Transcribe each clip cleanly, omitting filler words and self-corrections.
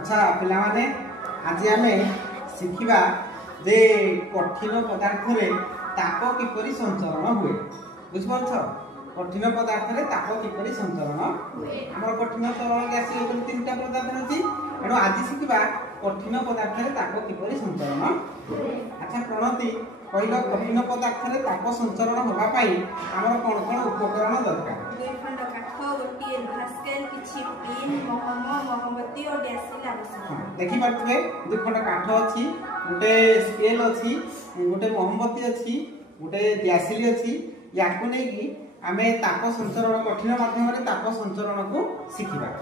अच्छा पिलामाने आज आमे शिखिबा जे कठिन पदार्थ रे ताप किपरि संचरण हुए बुझिपारछ। कठिन पदार्थ रे ताप किपरि संचरण हुए हमर कठिन तरल गैसीय कोन तीनटा पदार्थ अछि एनो आज शिखिबा कठिन पदार्थ रे ताप किपरि संचरण हुए। अच्छा प्रणति पहिलो कठिन पदार्थ रे ताप संचरण होबा पई हमर कोन कोन उपकरण दरकार दुई खंड काठ गोटी भास्केल किछि पिन मोमबत्ती और गैसील आवश्यक। देखि पारथबे दुई खंड काठ अछि गोटे स्केल अछि गोटे मोमबत्ती अछि गोटे गैसील अछि याकु नै कि आमे ताप संचरण कठिन माध्यम रे ताप संचरण को शिखिबा।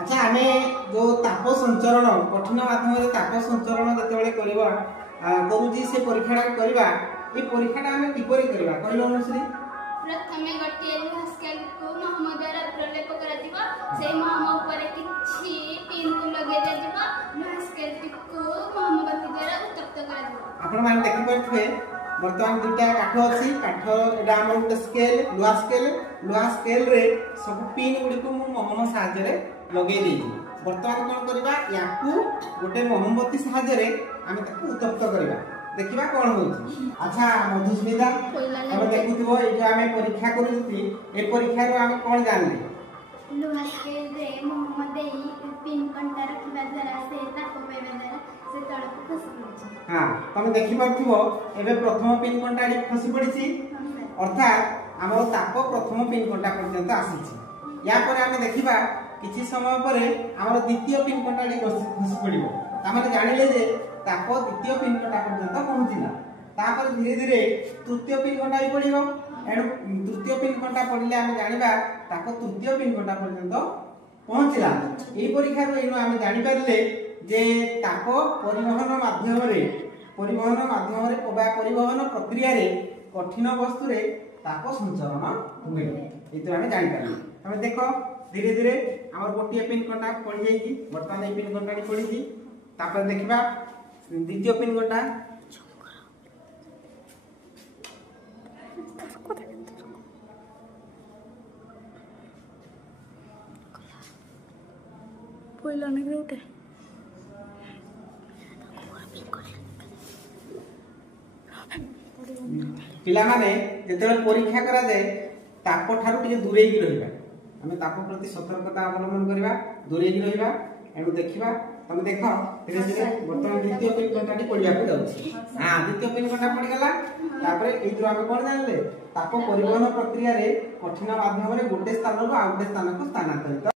अच्छा आमे जो ताप संचरण कठिन माध्यम रे ताप संचरण जतेबेले करबा करूजी से परीक्षा करबा ए परीक्षा आमे किपरि करबा कहलो अनुश्री। प्रथमे गोटे भास्केल को मोहम द्वारा प्रलेप करा दिबा से मोहम ऊपर किछि पिन को लगे दे दिबा भास्केल को मोमबत्ती द्वारा उत्तप्त करा दिबा। आपण मान देखि परथबे वर्तमान दुटा काठ अछि काठ एडा हमर गोटे स्केल लोहा स्केल रे सब पिन गुडी को मोहम साहाय्य रे लगे देछि। वर्तमान कोन करबा याकू गोटे मोमबत्ती साहाय्य रे आमे ताकू उत्तप्त करबा देखिबा कोन होछि। अच्छा मधुस्मिता हम देखुथबो ए जे आमे परीक्षा करूथि ए परीक्षा रो आमे कोन जानले लोहा स्केल रे मोहम देई पिन कंटा रखिबा द्वारा से ताप पाइबा द्वारा से तळक खसी पड़छि। हां तमे देखि परथबो एबे प्रथम पिन कंटा खसी पड़िछि अर्थात हमर ताप प्रथम पिन कंटा पर्यंत आसीछि। या पर आमे देखिबा किछि समय परे हमर द्वितीय पिन कंटाडी खसी पड़िबो तामे जानिले जे ताप द्वितीय पिन कंटा पर्यंत पहुंचिला तापर धीरे धीरे तृतीय पिन कंटा भी पड़िबो एनु तृतीय पिन कंटा पड़िले आमे जानिबा ताप तृतीय पिन कंटा पर्यंत पहुंचिला। एई परीक्षा रो एनु आमे जानि पारले जे ताप परिवहन माध्यम रे परिवहन प्रक्रिया रे कठिन वस्तु रे ताप संचरण हुए एतो आमे जानि पारले। तमे देखो धीरे धीरे हमर गोटिए पिन कंटा पड़ी जाईकी वर्तमान ए पिन कंटा पड़ी जी तापर देखिबा द्वितीय पिन कंटा पहिला नै उठे पिला माने जेतेबेले परीक्षा करा जाय ताप ठारू टिके दूरे ही रहिबा हमें ताप प्रति सतर्कता अवलंबन करबा दूरे ही रहिबा एनु देखिबा तमे देखो धीरे धीरे वर्तमान द्वितीय पिन कंटाटी पड़िया पे जाउछि। हां द्वितीय पिन कंटा पड़ी गला तापरे एइद्रो हम कोन जानले ताप परिवहन प्रक्रिया रे कठिन माध्यम रे गोटे स्थान रो आ गोटे स्थान को स्थानांतरित